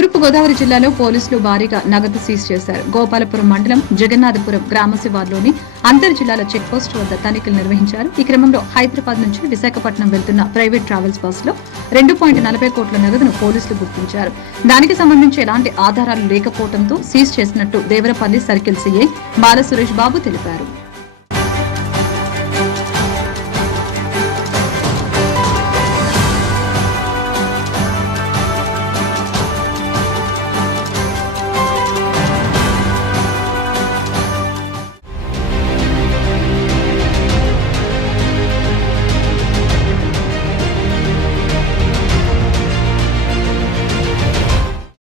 తూర్పు గోదావరి జిల్లాలో పోలీసులు భారీగా నగదు సీజ్ చేశారు. గోపాలపురం మండలం జగన్నాథపురం గ్రామ శివార్లోని అంతర్ జిల్లాల చెక్పోస్టు వద్ద తనిఖీలు నిర్వహించారు. ఈ క్రమంలో హైదరాబాద్ నుంచి విశాఖపట్నం వెళ్తున్న ప్రైవేట్ ట్రావెల్స్ బస్సులో 2.40 కోట్ల నగదును పోలీసులు గుర్తించారు. దానికి సంబంధించి ఎలాంటి ఆధారాలు లేకపోవడంతో సీజ్ చేసినట్టు దేవరపల్లి సర్కిల్ సీఐ బాల సురేష్ బాబు తెలిపారు.